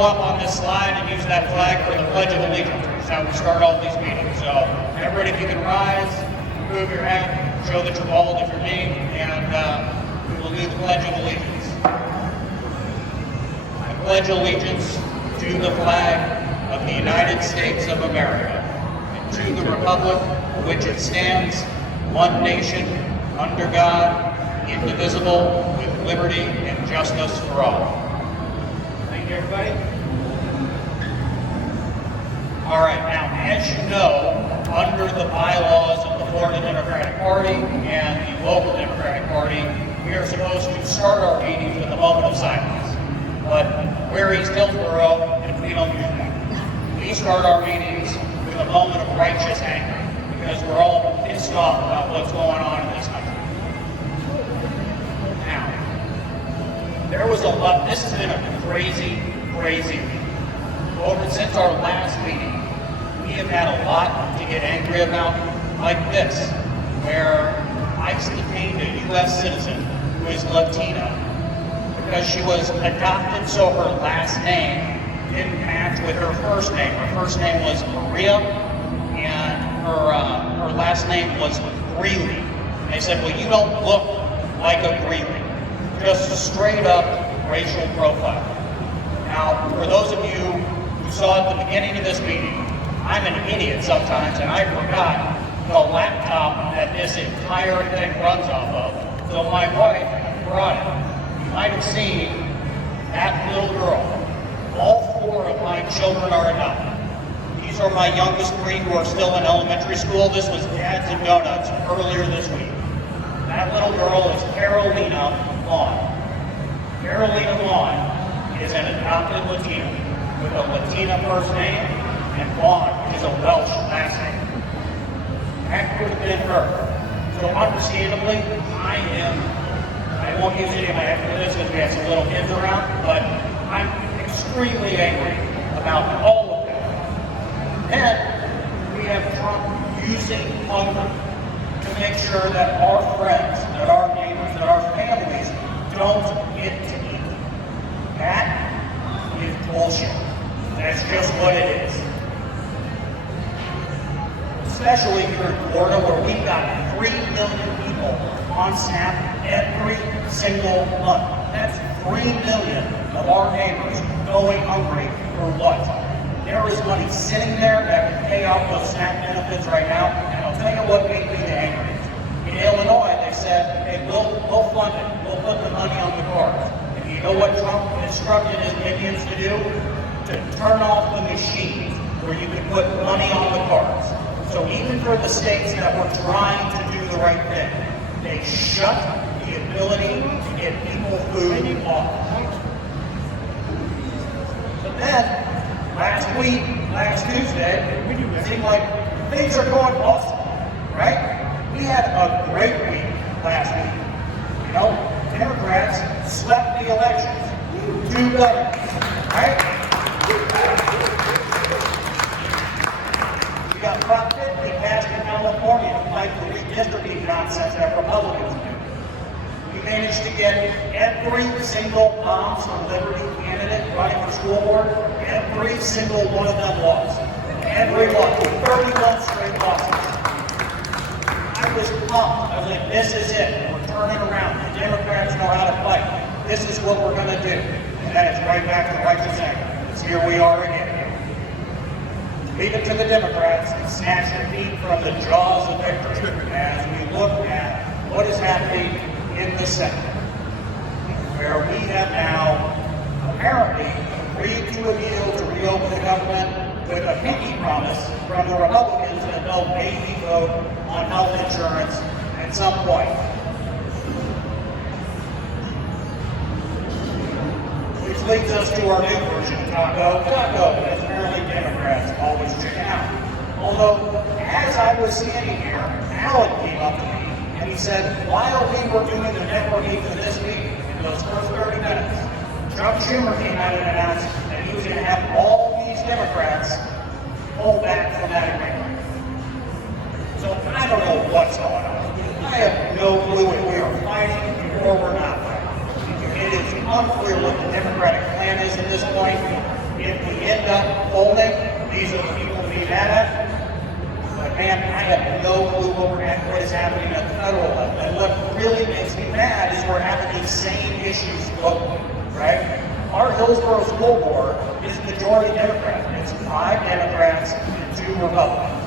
up on this slide and use that flag for the Pledge of Allegiance, which is how we start all these meetings. So everybody, if you can rise, move your hand, show that you're bald if you're me, and we will do the Pledge of Allegiance. I pledge allegiance to the flag of the United States of America and to the republic for which it stands, one nation, under God, indivisible, with liberty and justice for all. Thank you, everybody. All right, now, as you know, under the bylaws of the Florida Democratic Party and the local Democratic Party, we are supposed to start our meetings with a moment of silence. But we're East Hillsborough, and we don't do that. We start our meetings with a moment of righteous anger, because we're all pissed off about what's going on in this country. Now, there was a lot, this has been a crazy week. Since our last meeting, we have had a lot to get angry about, like this, where ICE detained a U.S. citizen who is Latina because she was adopted, so her last name didn't match with her first name. Her first name was Maria, and her last name was Greeley. And they said, well, you don't look like a Greeley. Just straight up racial profile. Now, for those of you who saw at the beginning of this meeting, I'm an idiot sometimes, and I forgot the laptop that this entire thing runs off of. So my wife brought it. You might have seen that little girl. All 4 of my children are adopted. These are my youngest 3 who are still in elementary school. This was Dads and Donuts earlier this week. That little girl is Carolina Vaughn. Carolina Vaughn is an adopted Latina with a Latina first name, and Vaughn is a Welsh last name. That could have been her. So understandably, I won't use any of my effort for this because we have some little kids around, but I'm extremely angry about all of that. Then we have Trump using hunger to make sure that our friends, that our neighbors, that our families don't get to eat. That is bullshit. That's just what it is. Especially here in Florida, where we've got 3 million people on SNAP every single month. That's 3 million of our neighbors going hungry for what? There is money sitting there that can pay off those SNAP benefits right now, and I'll tell you what made me the angriest. In Illinois, they said, hey, we'll fund it. We'll put the money on the cards. And you know what Trump instructed his minions to do? To turn off the machines where you can put money on the cards. So even for the states that were trying to do the right thing, they shut the ability to get people food off. But then, last Tuesday, it seemed like things are going awesome, right? We had a great week last week. You know, Democrats swept the elections. 2 governors, right? We got Prop 50 passed in California to fight the redistricting nonsense that Republicans do. We managed to get every single Moms for Liberty candidate running for school board, every single one of them lost. Every one, 31 straight losses. I was pumped. I was like, this is it. We're turning around. The Democrats know how to fight. This is what we're going to do. And then it's right back to righteous anger. Because here we are again. Leave it to the Democrats to snatch defeat from the jaws of victory as we look at what is happening in the Senate, where we have now apparently agreed to a deal to reopen the government with a pinky promise from the Republicans that they'll maybe vote on health insurance at some point. Which leads us to our new version of Taco, as apparently Democrats always chicken out. Although, as I was standing here, Alan came up to me and he said, while we were doing the networking for this meeting, in those first 30 minutes, Chuck Schumer came out and announced that he was going to have all these Democrats pull back from that agreement. So I don't know what's going on. I have no clue if we are fighting or we're not fighting. It is unclear what the Democratic plan is at this point. up folding. These are the people to be mad at. But man, I have no clue what is happening at the federal level. And what really makes me mad is we're having these same issues locally, right? Our Hillsborough School Board is majority Democrat. It's 5 Democrats and 2 Republicans.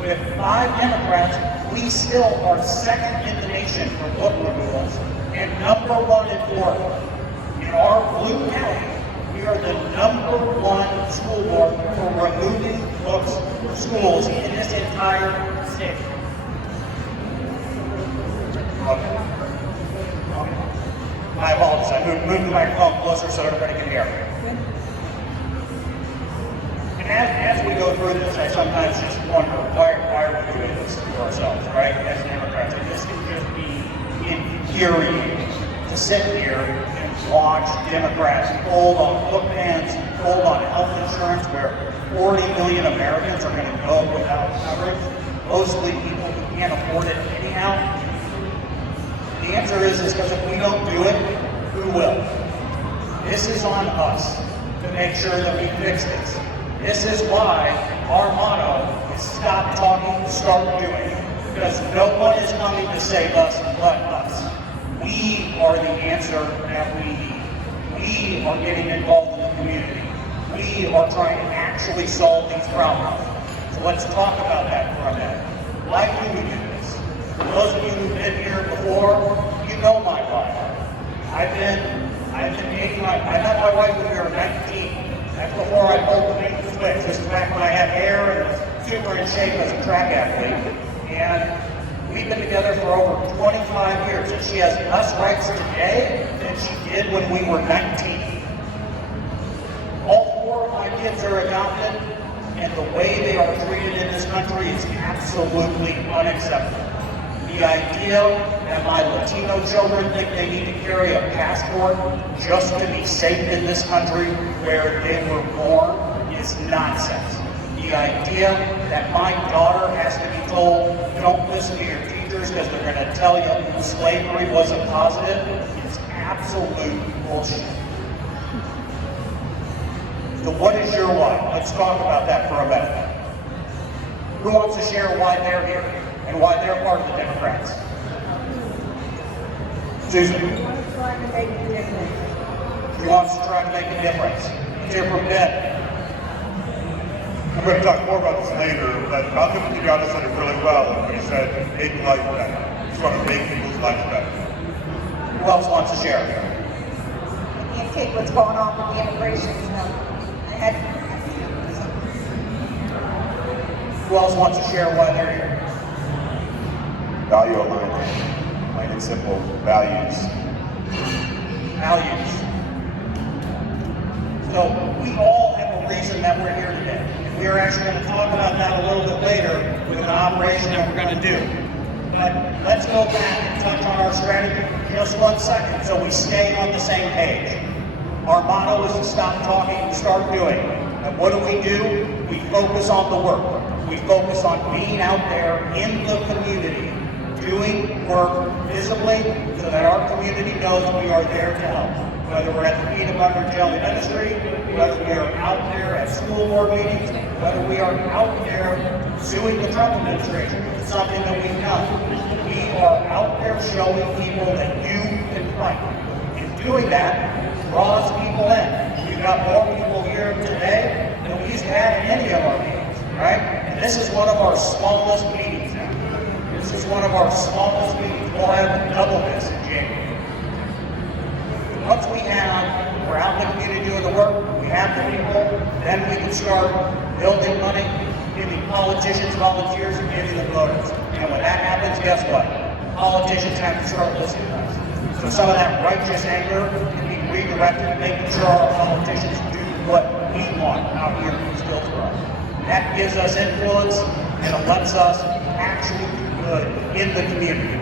With 5 Democrats, we still are second in the nation for book removals and number 1 in Florida. In our blue county, we are the number 1 school board for removing books from schools in this entire state. Okay. My apologies. I moved the microphone closer so everybody can hear. And as we go through this, I sometimes just wonder, why are we doing this to ourselves, right? As Democrats, and this can just be infuriating to sit here and watch Democrats fold on book bans, fold on health insurance, where 40 million Americans are going to go without coverage, mostly people who can't afford it anyhow. The answer is because if we don't do it, who will? This is on us to make sure that we fix this. This is why our motto is stop talking, start doing. Because no one is coming to save us but us. We are the answer that we need. We are getting involved in the community. We are trying to actually solve these problems. So let's talk about that for a minute. Why do we do this? For those of you who've been here before, you know my life. I met my wife when we were 19. That's before I pulled the big switch. This is back when I had hair and was super in shape as a track athlete. And we've been together for over 25 years. And she has less rights today than she did when we were 19. All 4 of my kids are adopted, and the way they are treated in this country is absolutely unacceptable. The idea that my Latino children think they need to carry a passport just to be safe in this country where they were born is nonsense. The idea that my daughter has to be told, don't listen to your teachers because they're going to tell you slavery wasn't positive, is absolute bullshit. So what is your why? Let's talk about that for a minute. Who wants to share why they're here and why they're part of the Democrats? Susan. She wants to try to make a difference. Let's hear from Ben. I'm going to talk more about this later, but Malcolm Tibiano said it really well when he said, make life better. You just want to make people's lives better. Who else wants to share? I can't take what's going on with the immigration stuff. Who else wants to share why they're here? Value alignment, plain and simple, values. Values. So we all have a reason that we're here today. And we are actually going to talk about that a little bit later with an operation that we're going to do. But let's go back and touch on our strategy for just 1 second so we stay on the same page. Our motto is to stop talking and start doing. And what do? We focus on the work. We focus on being out there in the community, doing work visibly so that our community knows we are there to help. Whether we're at the peanut butter and jelly ministry, whether we are out there at school board meetings, whether we are out there suing the Trump administration, it's something that we've done. We are out there showing people that you can fight. And doing that draws people in. We've got more people here today than we used to have in any of our meetings, right? And this is one of our smallest meetings now. This is one of our smallest meetings. We'll have double this in January. Once we're out in the community doing the work, we have the people, then we can start building money, giving politicians volunteers, and giving them voters. And when that happens, guess what? Politicians have to start listening to us. So some of that righteous anger can be redirected, making sure our politicians do what we want out here in Hillsborough. That gives us influence, and it lets us actually do good in the community.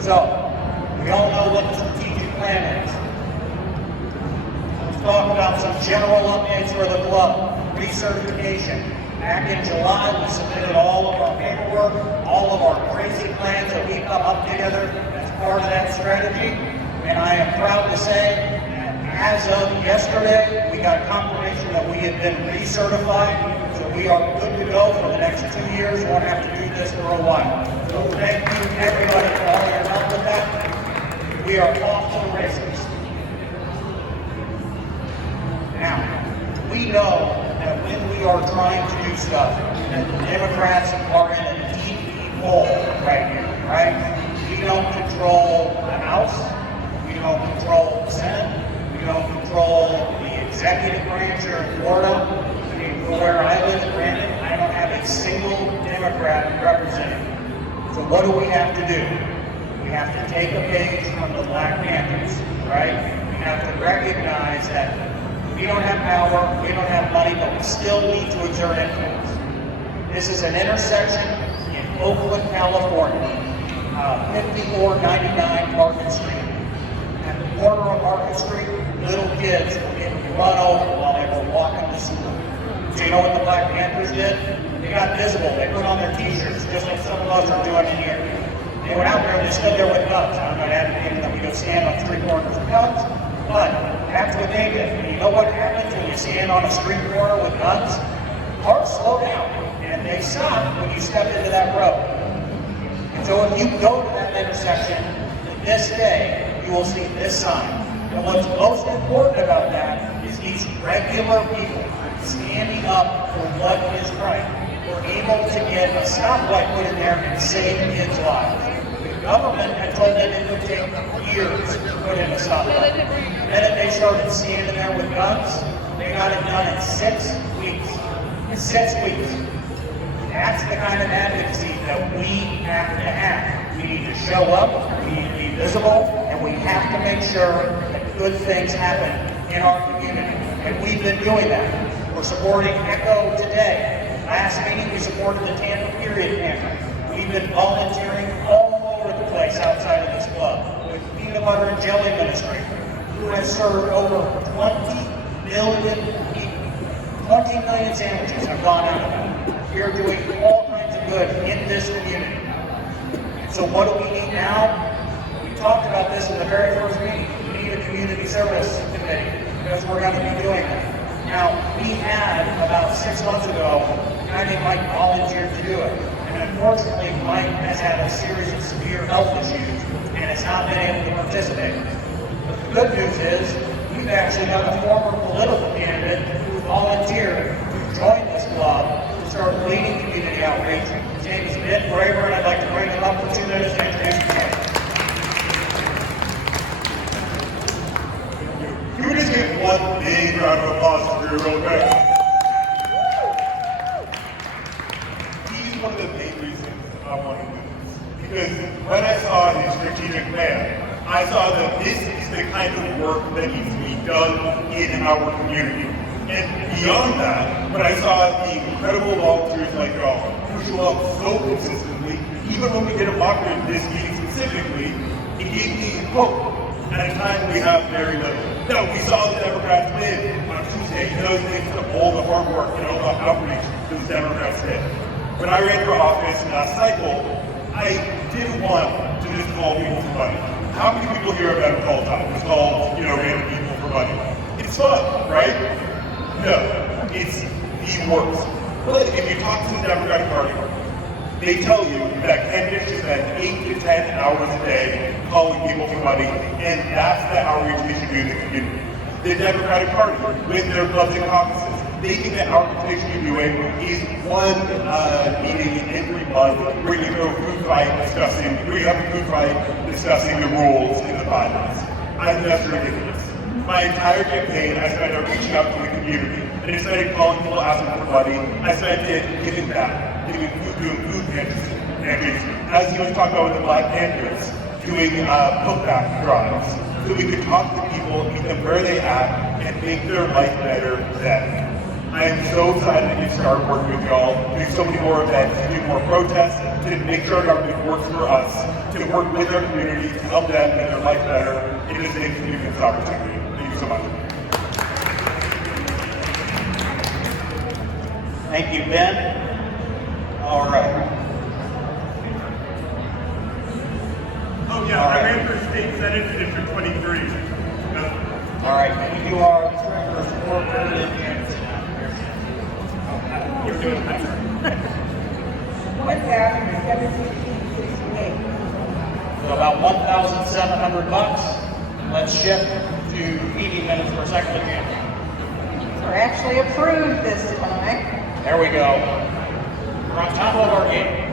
So, we all know what the strategic plan is. Let's talk about some general updates for the club. Recertification. Back in July, we submitted all of our paperwork, all of our crazy plans that we come up together as part of that strategy. And I am proud to say that As of yesterday, we got confirmation that we have been recertified, so we are good to go for the next 2 years. Won't have to do this for a while. So thank you everybody for all your help with that. We are off to the races. Now, we know that when we are trying to do stuff, that the Democrats are in a deep, deep hole right here, right? We don't control the House. We don't control the Senate. We don't control the executive branch here in Florida. I mean, from where I live in Brandon, I don't have a single Democrat representing. So what do we have to do? We have to take a page from the Black Panthers, right? We have to recognize that we don't have power, we don't have money, but we still need to exert influence. This is an intersection in Oakland, California, 5499 Market Street. At the corner of Market Street, little kids were getting run over while they were walking to school. So you know what the Black Panthers did? They got visible. They put on their t-shirts, just like some of us are doing in here. They went out there and they stood there with guns. I'm not advocating that we go stand on street corners with guns, but that's what they did. And you know what happens when you stand on a street corner with guns? Cars slow down, and they stop when you step into that road. And so if you go to that intersection this day, you will see this sign. And what's most important about that is these regular people standing up for what is right. We're able to get a stoplight put in there and save kids' lives. The government had told them it would take years to put in a stoplight. The minute they started standing there with guns, they got it done in 6 weeks. In 6 weeks. That's the kind of advocacy that we have to have. We need to show up, we need to be visible, and we have to make sure that good things happen in our community. And we've been doing that. We're supporting ECHO today. Last meeting, we supported the Tampa Period Campaign. We've been volunteering all over the place outside of this club with Peanut Butter and Jelly Ministry, who has served over 20 million people. 20 million sandwiches have gone out of that. We are doing all kinds of good in this community. So what do we need now? We talked about this in the very first meeting. We need a community service committee because we're going to be doing that. Now, we had about 6 months ago, a guy named Mike volunteered to do it. And unfortunately, Mike has had a series of severe health issues and has not been able to participate. But the good news is, we've actually got a former political candidate who volunteered to join this club to start leading community outreach. His name is Ben Braver, and I'd like to bring him up for 2 minutes to introduce himself. Can we just give one big round of applause for Drew real quick? He's one of the main reasons I wanted to do this. Because when I saw his strategic plan, I saw that this is the kind of work that needs to be done in our community. And beyond that, when I saw the incredible volunteers like y'all who show up so consistently, even when we did a mock in this meeting specifically, it gave me hope. At a time we have very little. No, we saw the Democrats win on Tuesday. Those things to all the hard work and all the outreach those Democrats did. When I ran for office last cycle, I didn't want to just call people for money. How many people here have ever called time? Just call, random people for money. It's fun, right? No, it's the worst. But if you talk to the Democratic Party, they tell you that candidates should spend 8 to 10 hours a day calling people for money, and that's the outreach we should do in the community. The Democratic Party, with their clubs and caucuses, they think that outreach they should be doing is one meeting every month where you go food fight discussing, where you have a food fight discussing the rules in the bylaws. I think that's ridiculous. My entire campaign, I spent reaching out to the community, and instead of calling people asking for money, I spent it giving back, doing food pantries. As he was talking about with the Black Panthers, doing putback drives, so we could talk to people, meet them where they at, and make their life better then. I am so excited to get started working with y'all, do so many more events, to do more protests, to make sure our government works for us, to work with our community, to help them make their life better. It is a community opportunity. Thank you so much. Thank you, Ben. All right. Oh yeah, I ran for state senate in District 23. All right, you are Scheinder's coordinated candidates. You're doing it. 1,768. So about 1,700 bucks. Let's shift to meeting minutes per second again. We're actually approved this time. There we go. We're on top of our game.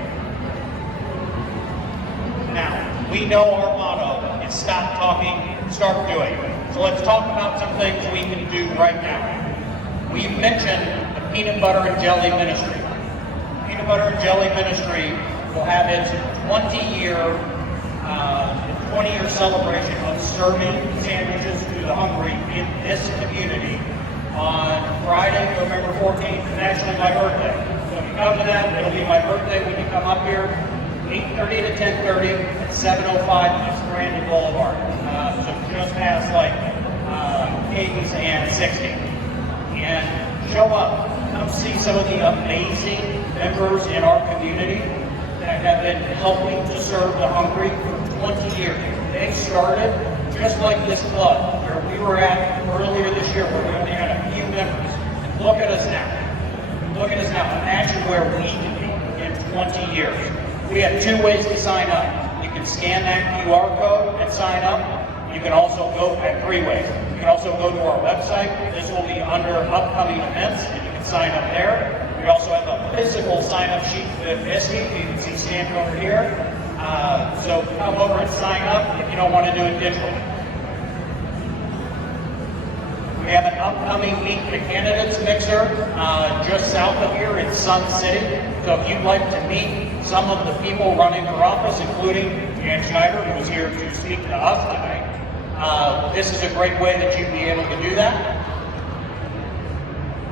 Now, we know our motto is stop talking, start doing. So let's talk about some things we can do right now. We've mentioned the Peanut Butter and Jelly Ministry. Peanut Butter and Jelly Ministry will have its 20-year celebration of serving sandwiches to the hungry in this community on Friday, November 14th. It's actually my birthday. So if you come to that, it'll be my birthday when you come up here, 8:30 to 10:30, 705 East Brandon Boulevard. So just past like Kings and 60. And show up. Come see some of the amazing members in our community that have been helping to serve the hungry for 20 years. They started just like this club where we were at earlier this year, where we only had a few members. And look at us now. Look at us now. Imagine where we can be in 20 years. We have two ways to sign up. You can scan that QR code and sign up. You can also go at three ways. You can also go to our website. This will be under upcoming events, and you can sign up there. We also have a physical sign-up sheet with Misty. You can see standing over here. So come over and sign up if you don't want to do it digitally. We have an upcoming Meet the Candidates mixer just south of here in Sun City. So if you'd like to meet some of the people running for office, including Scheinder, who is here to speak to us tonight, this is a great way that you'd be able to do that.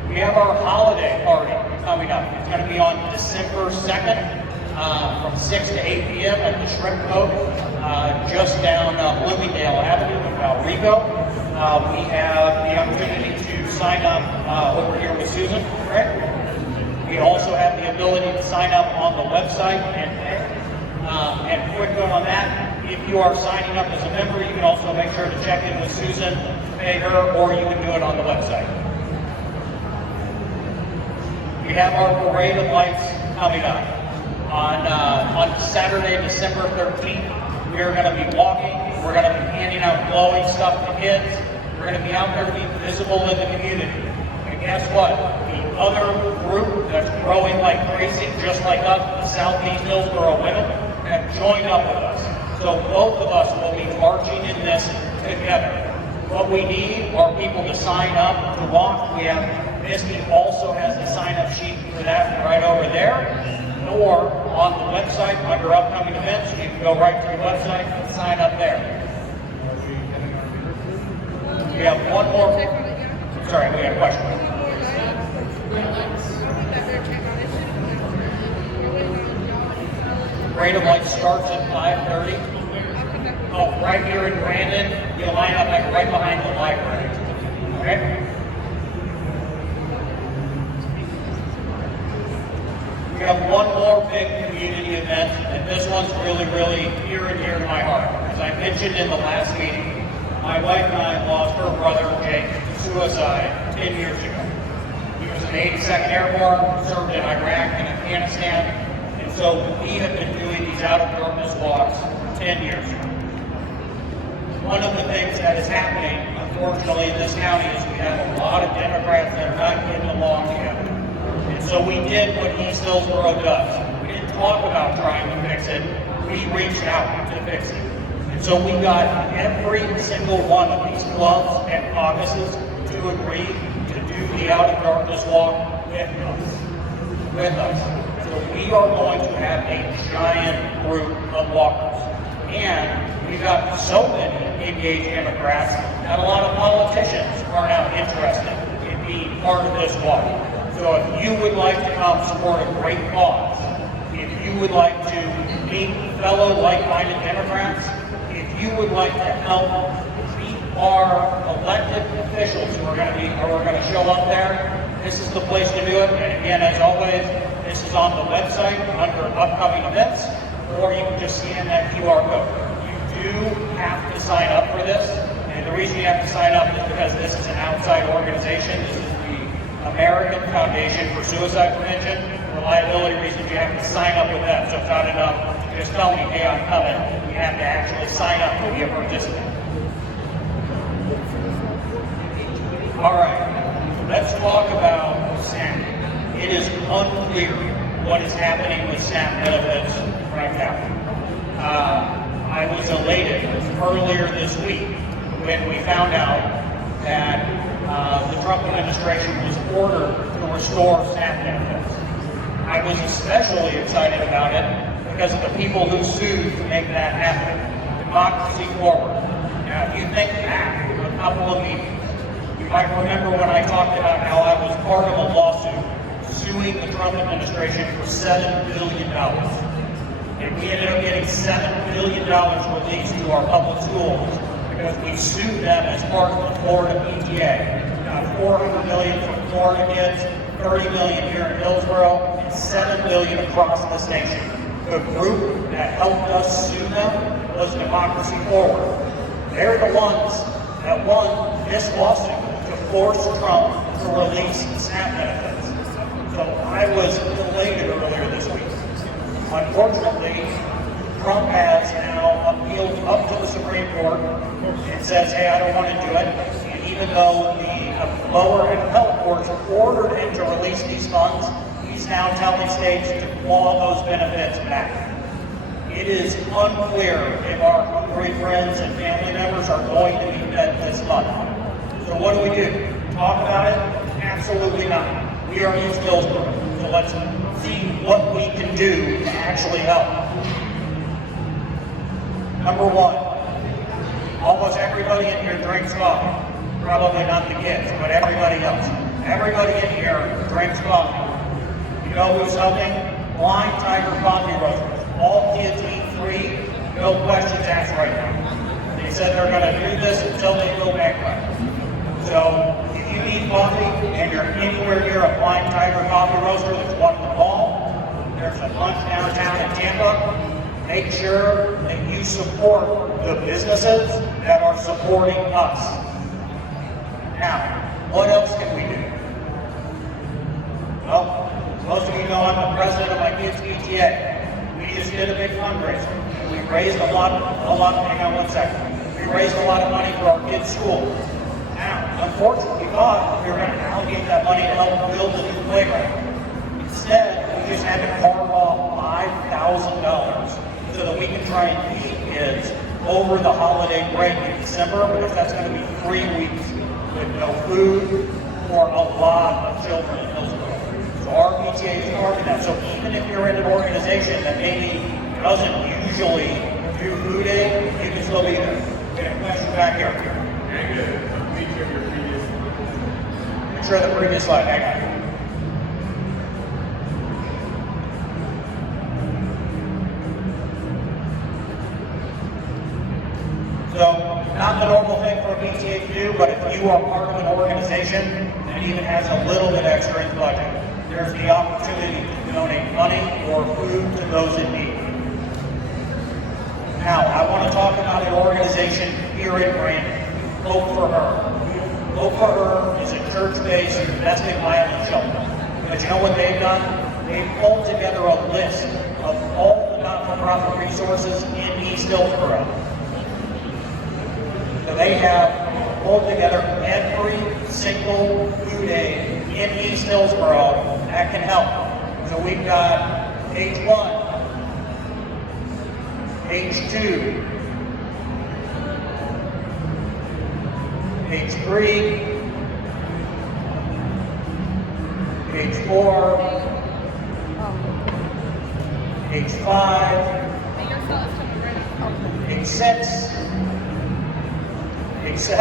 We have our holiday party coming up. It's going to be on December 2nd from 6 to 8 p.m. at the Shrimp Boat just down Bloomingdale Avenue in Valrico. We have the opportunity to sign up over here with Susan, right? We also have the ability to sign up on the website and pay. And quick note on that, if you are signing up as a member, you can also make sure to check in with Susan, pay her, or you can do it on the website. We have our Parade of Lights coming up on Saturday, December 13th. We are going to be walking. We're going to be handing out glowing stuff to kids. We're going to be out there being visible in the community. And guess what? The other group that's growing like crazy, just like us, the Southeast Hillsborough women, have joined up with us. So both of us will be marching in this together. What we need are people to sign up to walk. We have Misty also has a sign-up sheet for that right over there, or on the website under upcoming events. You can go right to the website and sign up there. We have one more. Sorry, we have a question. Parade of Lights starts at 5:30. Oh, right here in Brandon, you'll line up like right behind the library. Okay? We have one more big community event, and this one's really, really near and dear to my heart. As I mentioned in the last meeting, my wife and I lost her brother, Jake, to suicide 10 years ago. He was in the 82nd Airborne, served in Iraq and Afghanistan, and so we have been doing these out of darkness walks for 10 years. One of the things that is happening, unfortunately, in this county is we have a lot of Democrats that are not getting along together. And so we did what East Hillsborough does. We didn't talk about trying to fix it. We reached out to fix it. And so we got every single one of these clubs and caucuses to agree to do the Out of Darkness Walk with us. So we are going to have a giant group of walkers. And we've got so many engaged Democrats that a lot of politicians are now interested in being part of this walk. So if you would like to come support a great cause, if you would like to meet fellow like-minded Democrats, if you would like to help beat our elected officials who are going to show up there, this is the place to do it. And again, as always, this is on the website under upcoming events, or you can just scan that QR code. You do have to sign up for this, and the reason you have to sign up is because this is an outside organization. This is the American Foundation for Suicide Prevention. For liability reasons, you have to sign up with them. So it's not enough to just tell me, hey, I'm coming. You have to actually sign up to be a participant. All right, let's talk about SNAP. It is unclear what is happening with SNAP benefits right now. I was elated earlier this week when we found out that the Trump administration was ordered to restore SNAP benefits. I was especially excited about it because of the people who sued to make that happen. Democracy Forward. Now, if you think back a couple of meetings, you might remember when I talked about how I was part of a lawsuit suing the Trump administration for $7 billion. And we ended up getting $7 billion released to our public schools because we sued them as part of the Florida PTA. Got $400 million from Florida kids, $30 million here in Hillsborough, and $7 billion across this nation. The group that helped us sue them was Democracy Forward. They're the ones that won this lawsuit to force Trump to release SNAP benefits. So I was elated earlier this week. Unfortunately, Trump has now appealed up to the Supreme Court and says, hey, I don't want to do it. And even though the lower and appellate courts ordered him to release these funds, he's now telling states to claw those benefits back. It is unclear if our hungry friends and family members are going to be fed this month. So what do? Talk about it? Absolutely not. We are in East Hillsborough, so let's see what we can do to actually help. Number one, almost everybody in here drinks coffee. Probably not the kids, but everybody else. Everybody in here drinks coffee. You know who's helping? Blind Tiger Coffee Roasters. All kids eat free, no questions asked right now. They said they're going to do this until they go bankrupt. So if you need coffee and you're anywhere near a Blind Tiger Coffee Roaster, there's one in the mall, there's a bunch downtown in Tampa. Make sure that you support the businesses that are supporting us. Now, what else can we do? Well, most of you know I'm the president of my kids' PTA. We just did a big fundraiser. We raised a lot, hang on one second. We raised a lot of money for our kids' school. Now, unfortunately, we thought we were going to allocate that money to help build the new playground. Instead, we just had to carve off $5,000 so that we can try and feed kids over the holiday break in December, because that's going to be 3 weeks with no food for a lot of children in Hillsborough. So our PTA is part of that. So even if you're in an organization that maybe doesn't usually do food aid, you can still be there. Okay, question back here. Very good. Make sure the previous slide, hang on. So, not the normal thing for a PTA to do, but if you are part of an organization that even has a little bit extra in the budget, there's the opportunity to donate money or food to those in need. Now, I want to talk about an organization here in Brandon, Hope for Her. Hope for Her is a church-based domestic violence shelter. But you know what they've done? They've pulled together a list of all the not-for-profit resources in East Hillsborough. So they have pulled together every single food aid in East Hillsborough that can help. So we've got H1, H2, H3, H4, H5, H6, H7,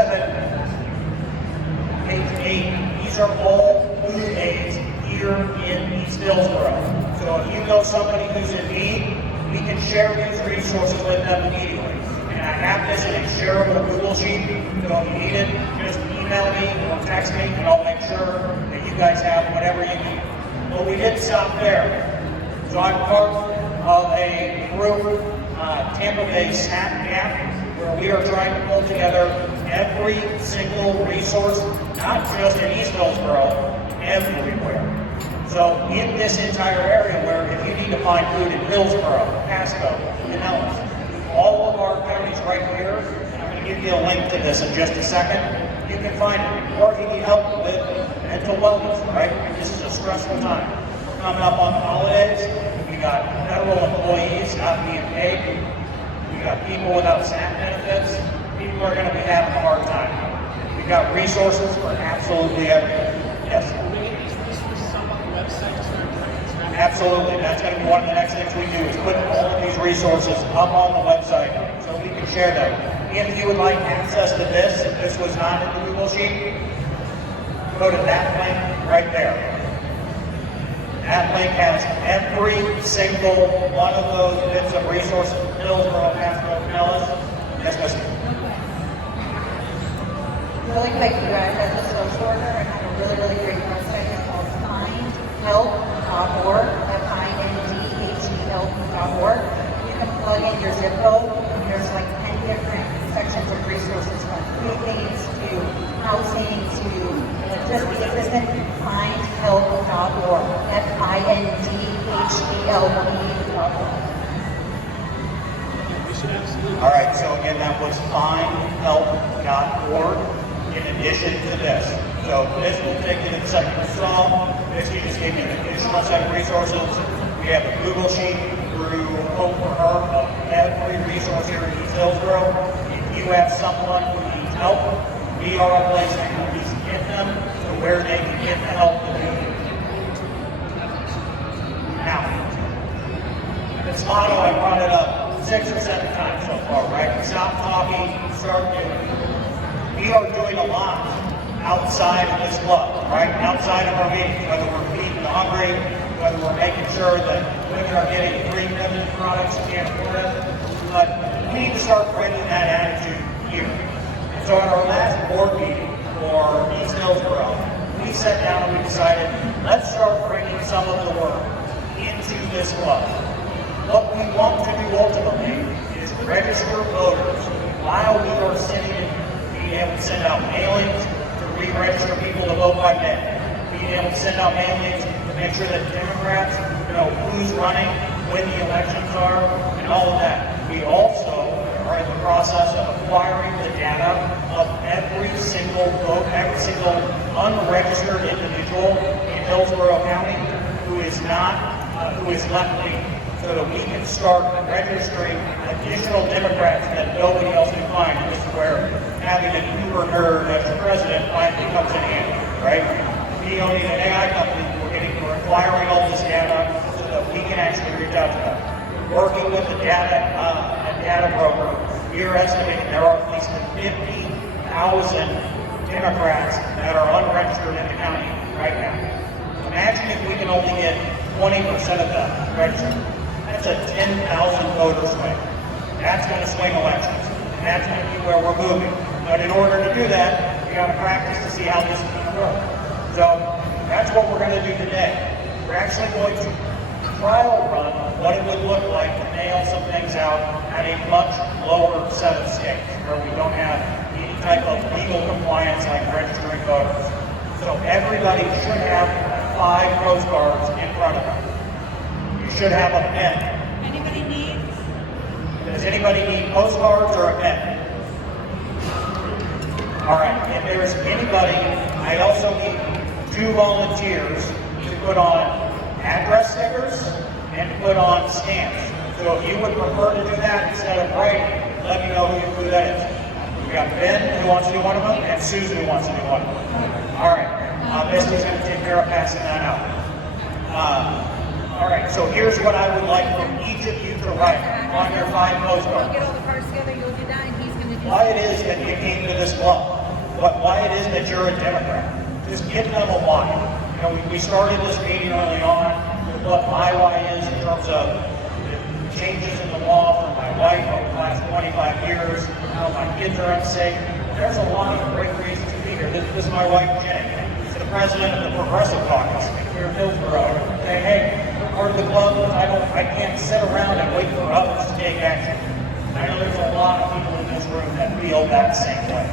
H8. These are all food aids here in East Hillsborough. So if you know somebody who's in need, we can share these resources with them immediately. And I have this in a shareable Google sheet, so if you need it, just email me or text me, and I'll make sure that you guys have whatever you need. But we didn't stop there. So I'm part of a group, Tampa Bay SNAP Gap, where where we are trying to pull together every single resource, not just in East Hillsborough, everywhere. So in this entire area where if you need to find food in Hillsborough, Pasco, Pinellas, all of our counties right here, and I'm going to give you a link to this in just a second, you can find it. Or if you need help with mental wellness, right? This is a stressful time. We're coming up on the holidays. We got federal employees not being paid. We got people without SNAP benefits. People are going to be having a hard time. We've got resources for absolutely everything. Yes? Absolutely. That's going to be one of the next things we do is put all of these resources up on the website so we can share them. If you would like access to this, if this was not in the Google Sheet, go to that link right there. That link has every single one of those bits of resources, Hillsborough, Pasco, Pinellas. Yes, Mr. Really quick, you guys, as a social worker, I have a really great website. It's called findhelp.org, findhelp.org. You can plug in your zip code, and there's like 10 different sections of resources from food things to housing to just the assistant. Findhelp.org, findhelp.org. All right, so again, that was findhelp.org in addition to this. So this will take you to the second install. This you just gave you an additional set of resources. We have a Google Sheet through Hope for Her of every resource here in East Hillsborough. If you have someone who needs help, we are a place that can at least get them to where they can get the help that they need. Now, this motto, I brought it up 6 or 7 times so far, right? Stop talking, start doing. We are doing a lot outside of this club, right? Outside of our meetings, whether we're feeding the hungry, whether we're making sure that women are getting free feminine products and can't afford it. But we need to start bringing that attitude here. And so at our last board meeting for East Hillsborough, we sat down and we decided, let's start bringing some of the work into this club. What we want to do ultimately is register voters while we are sitting and being able to send out mailings to re-register people to vote by mail. Being able to send out mailings to make sure that Democrats know who's running, when the elections are, and all of that. We also are in the process of acquiring the data of every single vote, every single unregistered individual in Hillsborough County who is left-leaning, so that we can start registering additional Democrats that nobody else can find. This is where having an Uber nerd as the president finally comes in handy, right? We don't need an AI company. We're acquiring all this data so that we can actually reach out to them. Working with the data broker, we are estimating there are at least 50,000 Democrats that are unregistered in the county right now. Imagine if we can only get 20% of them registered. That's a 10,000 voter swing. That's going to swing elections. And that's going to be where we're moving. But in order to do that, we got to practice to see how this is going to work. So that's what we're going to do today. We're actually going to trial run what it would look like to mail some things out at a much lower set of stakes where we don't have any type of legal compliance like registering voters. So everybody should have 5 postcards in front of them. You should have a pen. Anybody need? Does anybody need postcards or a pen? All right, if there's anybody, I also need 2 volunteers to put on address stickers and to put on stamps. So if you would prefer to do that instead of writing, let me know who that is. We got Ben who wants to do one of them, and Susan who wants to do one of them. All right, Misty's going to take care of passing that out. All right, so here's what I would like from each of you to write on your 5 postcards. We'll get all the cards together, you'll get that, and he's going to do Why it is that you came to this club, why it is that you're a Democrat. Just give them a why. You know, we started this meeting early on with what my why is in terms of the changes in the law for my wife over the last 25 years, how my kids are unsafe. There's a lot of great reasons to be here. This is my wife, Jenny. She's the president of the Progressive Caucus here in Hillsborough. Saying, hey, we're part of the club. I can't sit around and wait for others to take action. I know there's a lot of people in this room that feel that same way.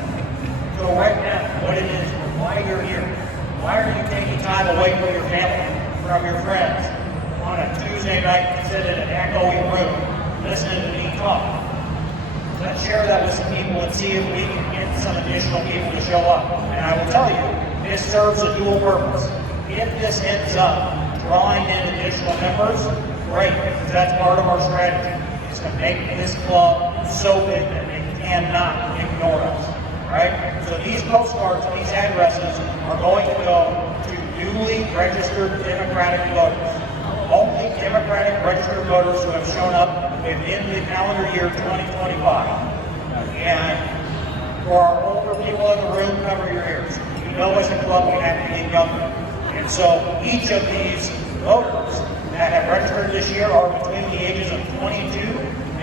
So right now, what it is, why you're here, why are you taking time away from your family, from your friends, on a Tuesday night to sit in an echoey room, listening to me talk? Let's share that with some people and see if we can get some additional people to show up. And I will tell you, this serves a dual purpose. If this ends up drawing in additional members, great, because that's part of our strategy. It's to make this club so big that they cannot ignore us, right? So these postcards, these addresses are going to go to newly registered Democratic voters. Only Democratic registered voters who have shown up within the calendar year 2025. And for our older people in the room, cover your ears. You know as a club we have to get younger. And so each of these voters that have registered this year are between the ages of 22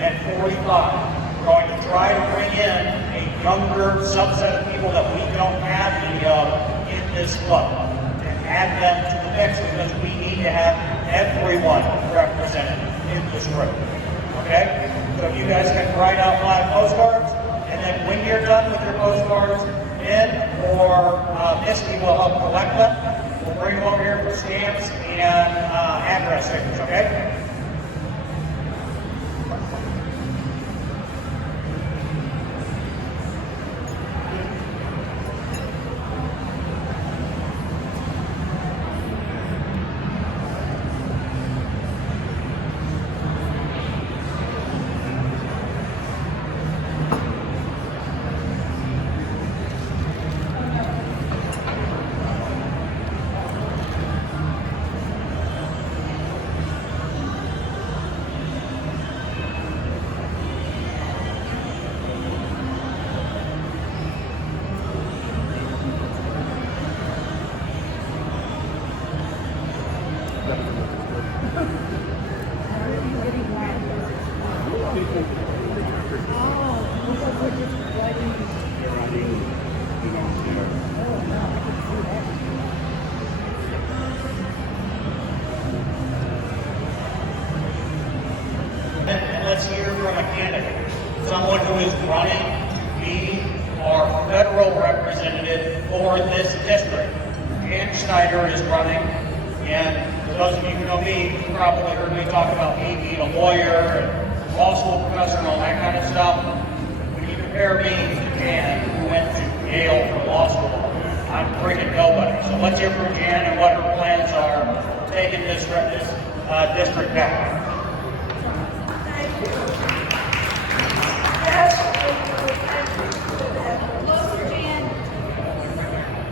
and 45. We're going to try to bring in a younger subset of people that we don't have any of in this club and add them to the mix because we need to have everyone represented in this room. Okay? So you guys can write out 5 postcards, and then when you're done with your postcards, Ben or Misty will help collect them. We'll bring them over here for stamps and address stickers, okay? And let's hear from a candidate, someone who is running to be our federal representative for this district. Scheinder is running, and for those of you who know me, you probably heard me talk about me being a lawyer and law school professor and all that kind of stuff. When you compare me to Jan, who went to Yale for law school, I'm freaking nobody. So let's hear from Jan and what her plans are for taking this district back.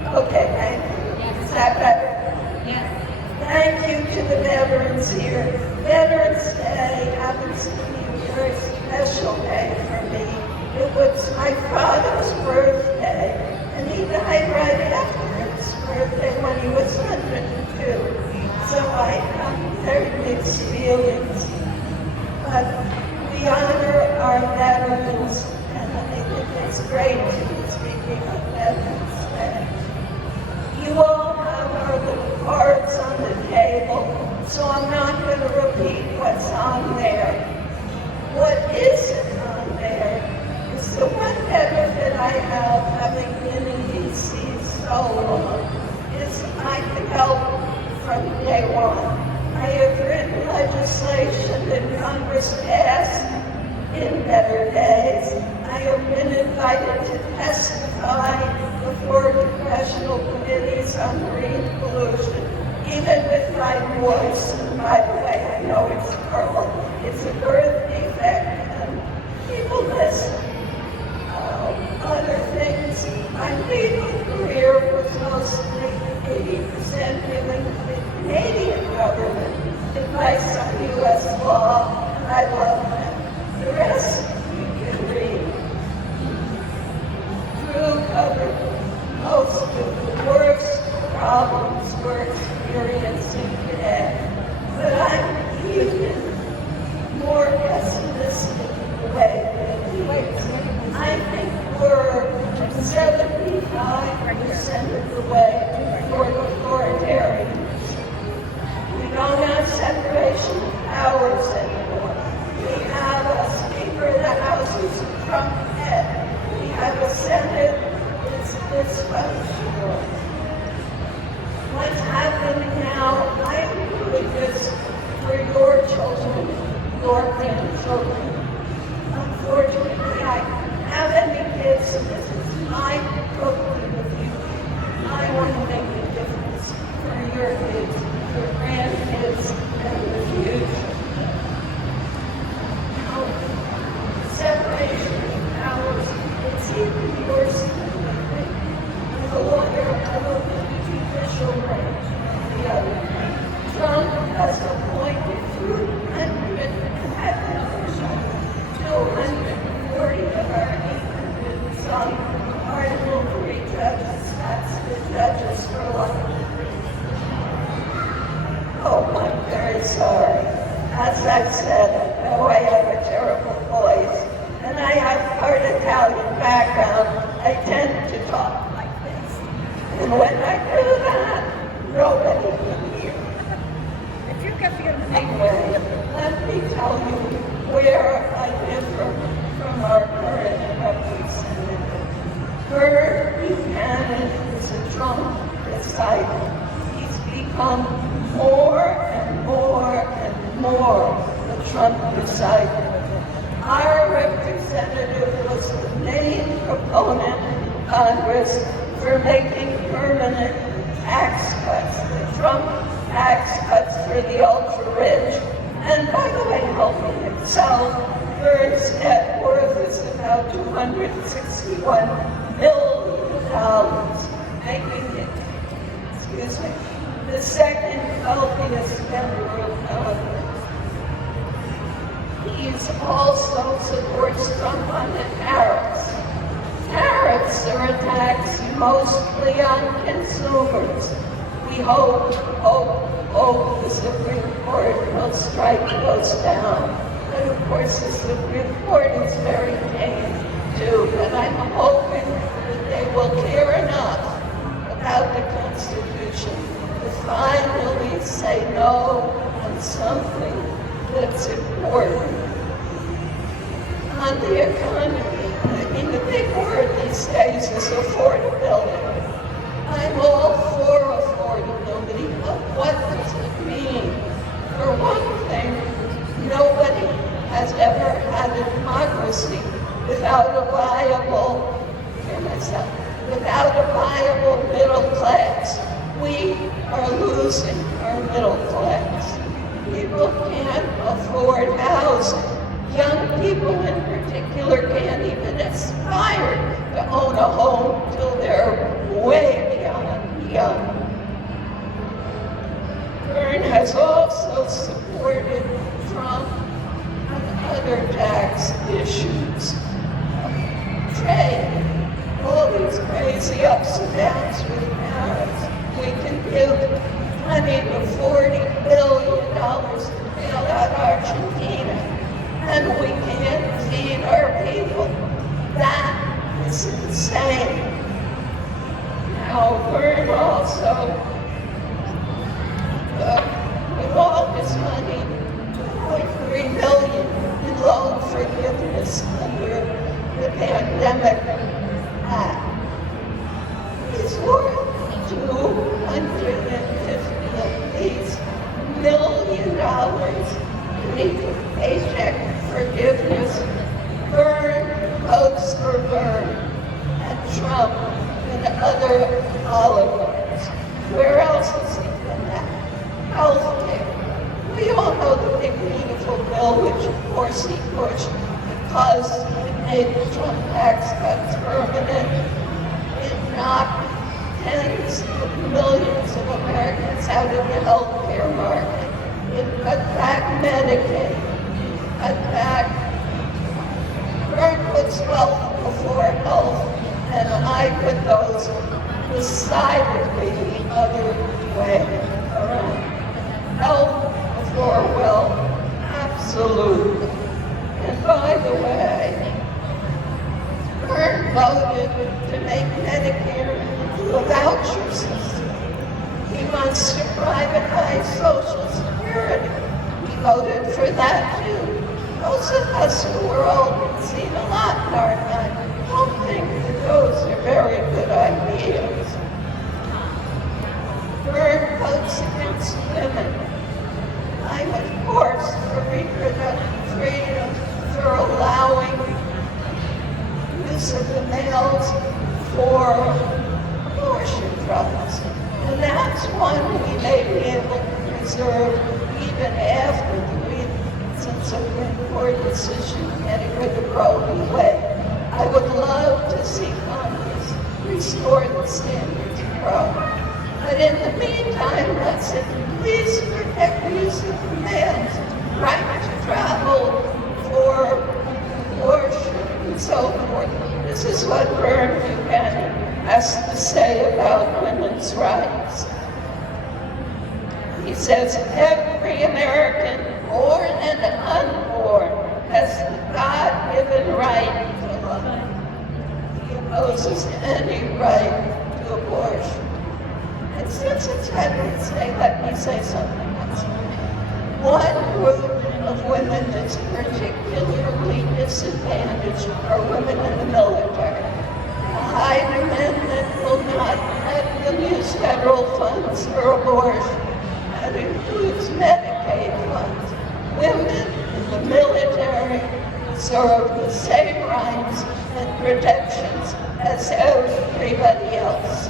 Okay, thank you. Is that better? Yes. Thank you to the veterans here. Veterans Day happens to be a very special day for me. It was my father's birthday, and he died right after his birthday when he was 102. So I have very mixed feelings. But we honor our veterans, and I think it's great to be speaking of Veterans Day. You all have our little cards on the table, so I'm not going to repeat what's on there. What isn't on there is the one benefit I have having been in D.C. so long is I can help from day one. I have written legislation that Congress passed in better days. I have been invited to testify before congressional committees on marine pollution, even with my voice. And by the way, I know it's horrible. It's a birth defect, and people listen. Other things, my legal career was mostly 80% dealing with the Canadian government, advice on U.S. law, and I love that. The rest you can read. Drew covered most of the worst problems we're experiencing today. But I'm even more pessimistic in the way that he is. I think we're 75% of the way toward authoritarianism. We don't have separation of powers anymore. We have a Speaker of the House who's a Trump head. As I've said, I know I have a terrible voice, and I have part Italian background. I tend to talk like this. And when I do that, nobody can hear. Anyway, let me tell you where I differ from our current representative. Bert Buchanan is a Trump disciple. He's become more and more and more a Trump disciple. Our representative was the main proponent in Congress for making permanent tax cuts, the Trump tax cuts for the ultra-rich. And by the way, helping himself, Bert's net worth is about $261 million, making it, the second wealthiest member of Congress. He also supports Trump on the tariffs. Tariffs are a tax mostly on consumers. We hope the Supreme Court will strike those down. And of course, the Supreme Court is very tame too, and I'm hoping that they will care enough about the Constitution to finally say no on something that's important. On the economy, I mean, the big word these days is affordability. I'm all for affordability, but what does it mean? For one thing, nobody has ever had a democracy without a viable, without a viable middle class. We are losing our middle class. People can't afford housing. Young people in particular can't even aspire to own a home till they're way beyond young. Byrne has also supported Trump on other tax issues. Trade, all these crazy ups and downs with tariffs. We can give $20 to $40 billion to bail out Argentina, and we can't feed our people. That is insane. Now, Byrne also, with all this money, $2.3 million in loan forgiveness under the Pandemic Act is worth $250 million in paycheck forgiveness. Byrne votes for Byrne and Trump and other oligarchs. Where else is he been at? Healthcare. We all know the big beautiful bill, which of course he pushed because it made the Trump tax cuts permanent. It knocked tens of millions of Americans out of the healthcare market. It cut back Medicaid. It cut back. Byrne puts wealth before health, and I put those decidedly the other way around. Health before wealth, absolutely. And by the way, Byrne voted to make Medicare into a voucher system. He wants to privatize Social Security. He voted for that too. Those of us who were old and seen a lot in our time don't think that those are very good ideas. Byrne votes against women. I'm of course for reproductive freedom, for allowing use of the males for abortion drugs. And that's one we may be able to preserve even after the recent Supreme Court decision getting rid of Roe v. Wade. I would love to see Congress restore the standards of Roe. But in the meantime, let's please protect the use of the man's right to travel for abortion and so forth. This is what Byrne Buchanan has to say about women's rights. He says every American born opposes any right to abortion. And since it's Veterans Day, let me say something else. One group of women that's particularly disadvantaged are women in the military. The Hyde Amendment will not let them use federal funds for abortion. That includes Medicaid funds. Women in the military deserve the same rights and protections as everybody else.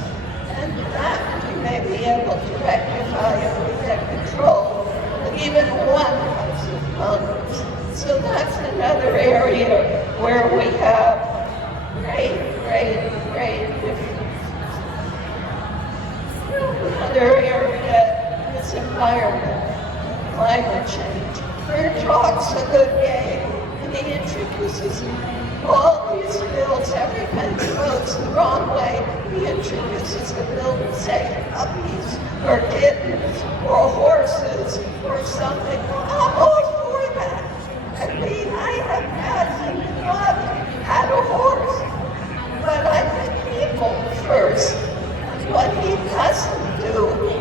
And that we may be able to rectify if we get control of even one house of Congress. So that's another area where we have great differences. Another area is environment, climate change. Bert talks a good game, and he introduces all these bills. Every time he votes the wrong way, he introduces a bill to say puppies or kittens or horses or something. I'm all for that. I mean, I have had a father had a horse, but I put people first. What he doesn't do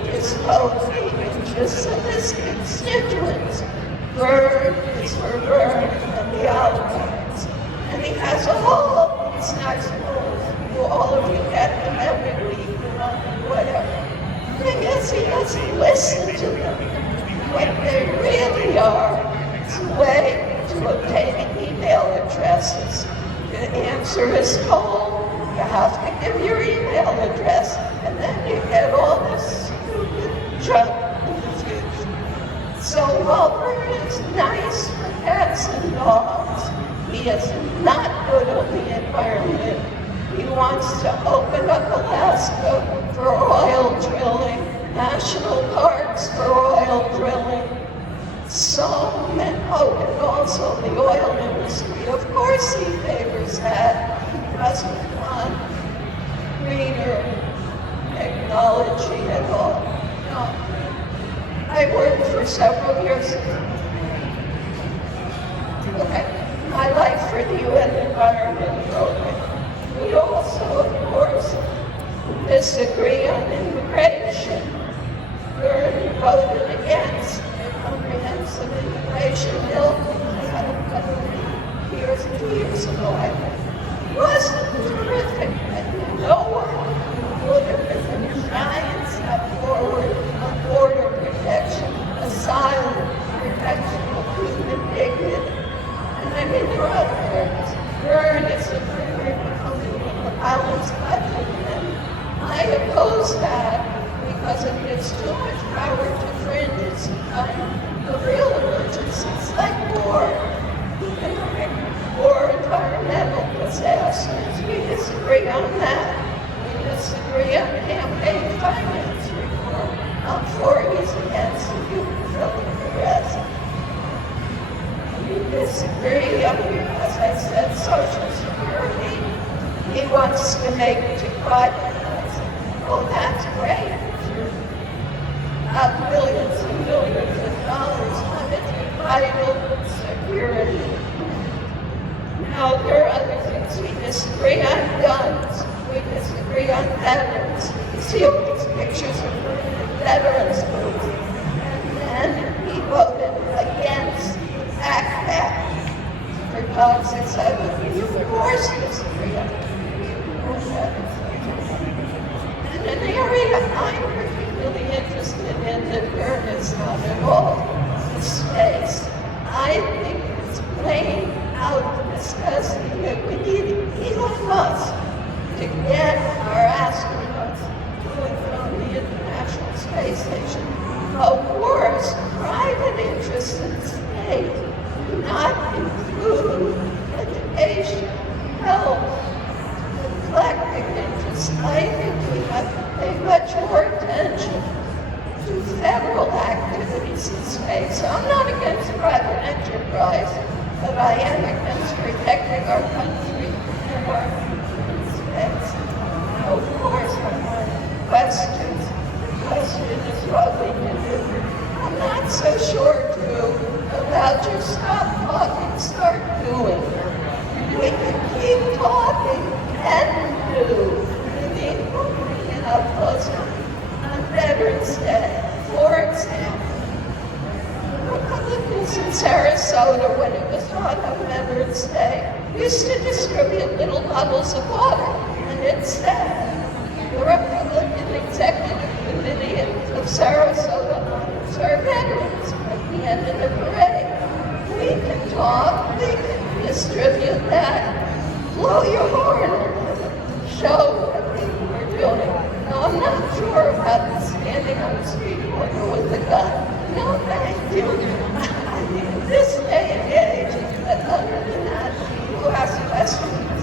is vote the interests of his constituents. Burn is for burn and the outcomes. And he has all these nice rules. Well, all of you get them every week, whatever. The thing is, he doesn't listen to them. What they really are is a way to obtain email addresses. To answer his poll, you have to give your email address, and then you get all this stupid junk in the future. So while Bert is nice for cats and dogs, he is not good on the environment. He wants to open up Alaska for oil drilling, national parks for oil drilling. And also the oil industry. Of course he favors that. He doesn't want greener technology at all. No. I worked for several years. My life for the UN Environment Program. We also, of course, disagree on immigration. Bert voted against a comprehensive immigration bill. I had a couple of 2 years ago, I think. It wasn't terrific. No one would have been a giant step forward on border protection, asylum, protection of human dignity. And I mean, there are others. Bert is a very balanced budget, and I oppose that because it gives too much power to fringes of real emergencies like war, economic, or environmental disasters. We disagree on that. We disagree on campaign finance reform. I'm for he's against the youth arrest. We disagree on, as I said, Social Security. He wants to make it to privatize. Well, that's great. Billions and billions of dollars on it, vital security. Now, there are other things we disagree on. Guns. We disagree on veterans. You see all these pictures of veterans booths. And then he voted against backpack for toxic substances. Of course, disagree on it. And an area I'm particularly interested in that Bert is not at all is space. I think it's plain out disgusting that we need Elon Musk to get our astronauts to and from the International Space Station. Of course, private interests in space do not include education, health, eclectic interests. I think we have to pay much more attention to federal activities in space. I'm not against private enterprise, but I am against protecting our country and our space. Now, of course, one more question. The question is what we can do. I'm not so sure, Drew, about just stop talking, start doing. We can keep talking and do kids in Sarasota, when it was on Veterans Day, used to distribute little bottles of water, and it said, the Republican Executive Committee of Sarasota honors our veterans at the end of the parade. We can talk, we can distribute that, blow your horn, show what people are doing. Now, I'm not sure about standing on the street corner with a gun. No, thank you. In this day and age, but other than that, you ask questions.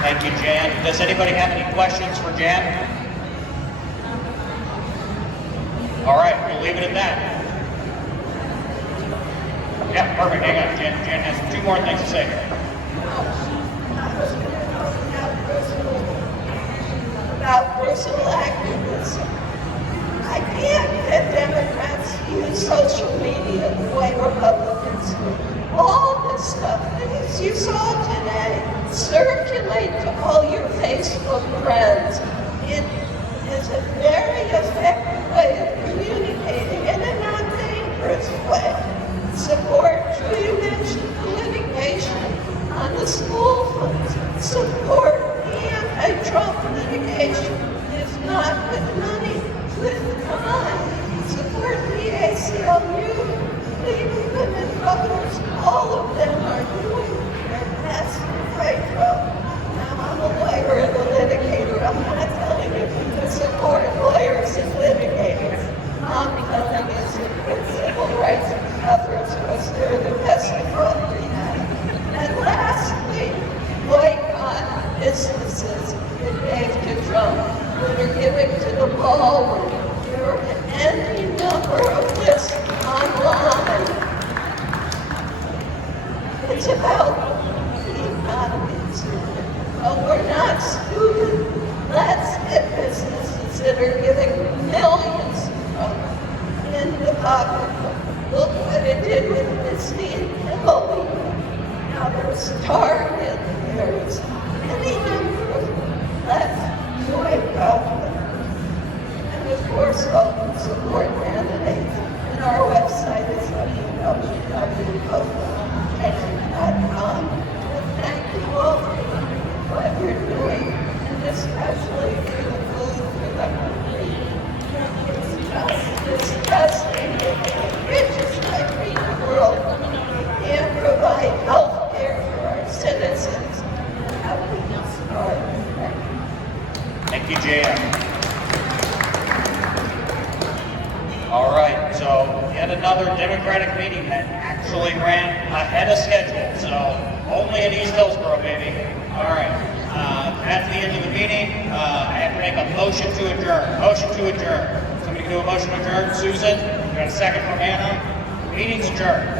Thank you, Jan. Does anybody have any questions for Jan? All right, we'll leave it at that. Yeah, perfect. Hang on. Jan has 2 more things to say. About personal activism. I can't get Democrats to use social media the way Republicans do. All this stuff, things you saw today, circulate to all your Facebook friends. It is a very effective way of communicating in a non-dangerous way. Support, you mentioned the litigation on the school funds. Support anti-Trump litigation is not with money, with time. Support the ACLU, League Women Voters, all of them are doing their best to fight Trump. Now, I'm a lawyer and a litigator. I'm not telling you to support lawyers and litigators. I'm telling you to support civil rights efforts because they're the best front we have. And lastly, boycott businesses that gave to Trump, that are giving to the ballroom. There are any number of lists online. It's about the economy. But we're not stupid. Let's get businesses that are giving millions in the pocketbook. Look what it did with Disney and Emily. Now there's Target, there's any number of them. Let's join government. And of course, vote and support candidates. And our website is www.vote.com. Thank you all for what you're doing, and especially for the food for the hungry. It's just disgusting that the richest country in the world can't provide health care for our citizens. How can we start? Thank you, Jan. All right, so yet another Democratic meeting that actually ran ahead of schedule. So only in East Hillsborough, baby. All right, that's the end of the meeting. I have to make a motion to adjourn. Motion to adjourn. Somebody can do a motion to adjourn. Susan, you got a second from Anna? Meeting's adjourned.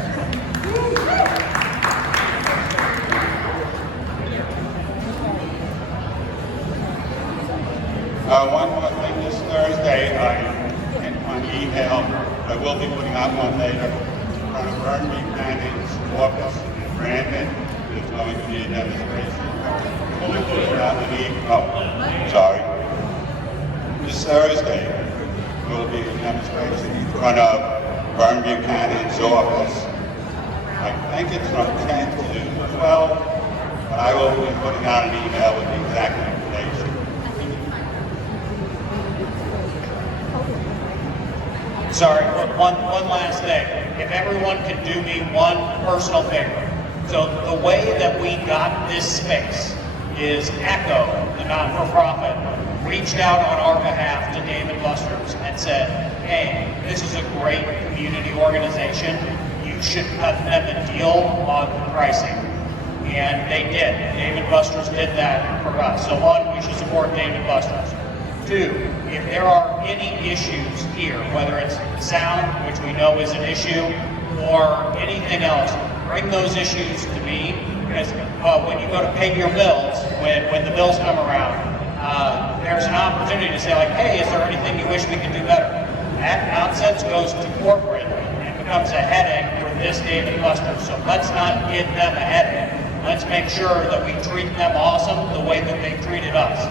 One more thing, this Thursday, on email, I will be putting out one later, in front of Bernie Manning's office in Brandon. There's going to be a demonstration. We'll put it out in sorry. This Thursday, there will be a demonstration in front of Vern Buchanan's office. I think it's from 10 to 12, but I will be putting out an email with the exact information. Sorry, one last thing. If everyone could do me one personal favor. So the way that we got this space is Echo, the not-for-profit, reached out on our behalf to Dave & Buster's and said, hey, this is a great community organization. You should cut them a deal on pricing. And they did. Dave & Buster's did that for us. So one, we should support Dave & Buster's. 2, if there are any issues here, whether it's sound, which we know is an issue, or anything else, bring those issues to me, because when you go to pay your bills, when the bills come around, there's an opportunity to say, like, hey, is there anything you wish we could do better? That nonsense goes to corporate and becomes a headache for this Dave & Buster's. So let's not give them a headache. Let's make sure that we treat them awesome the way that they treated us.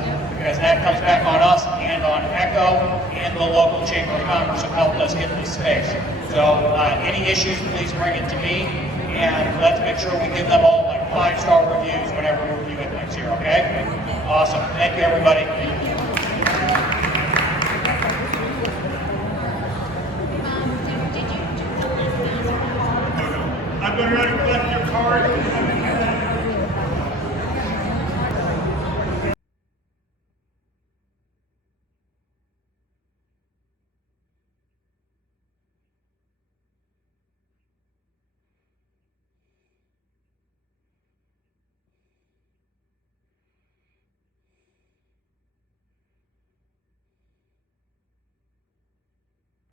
that comes back on us and on ECHO and the local Chamber of Commerce who helped us get this space. So any issues, please bring it to me, and let's make sure we give them all like 5-star reviews whenever we review it next year, okay? Awesome. Thank you, everybody.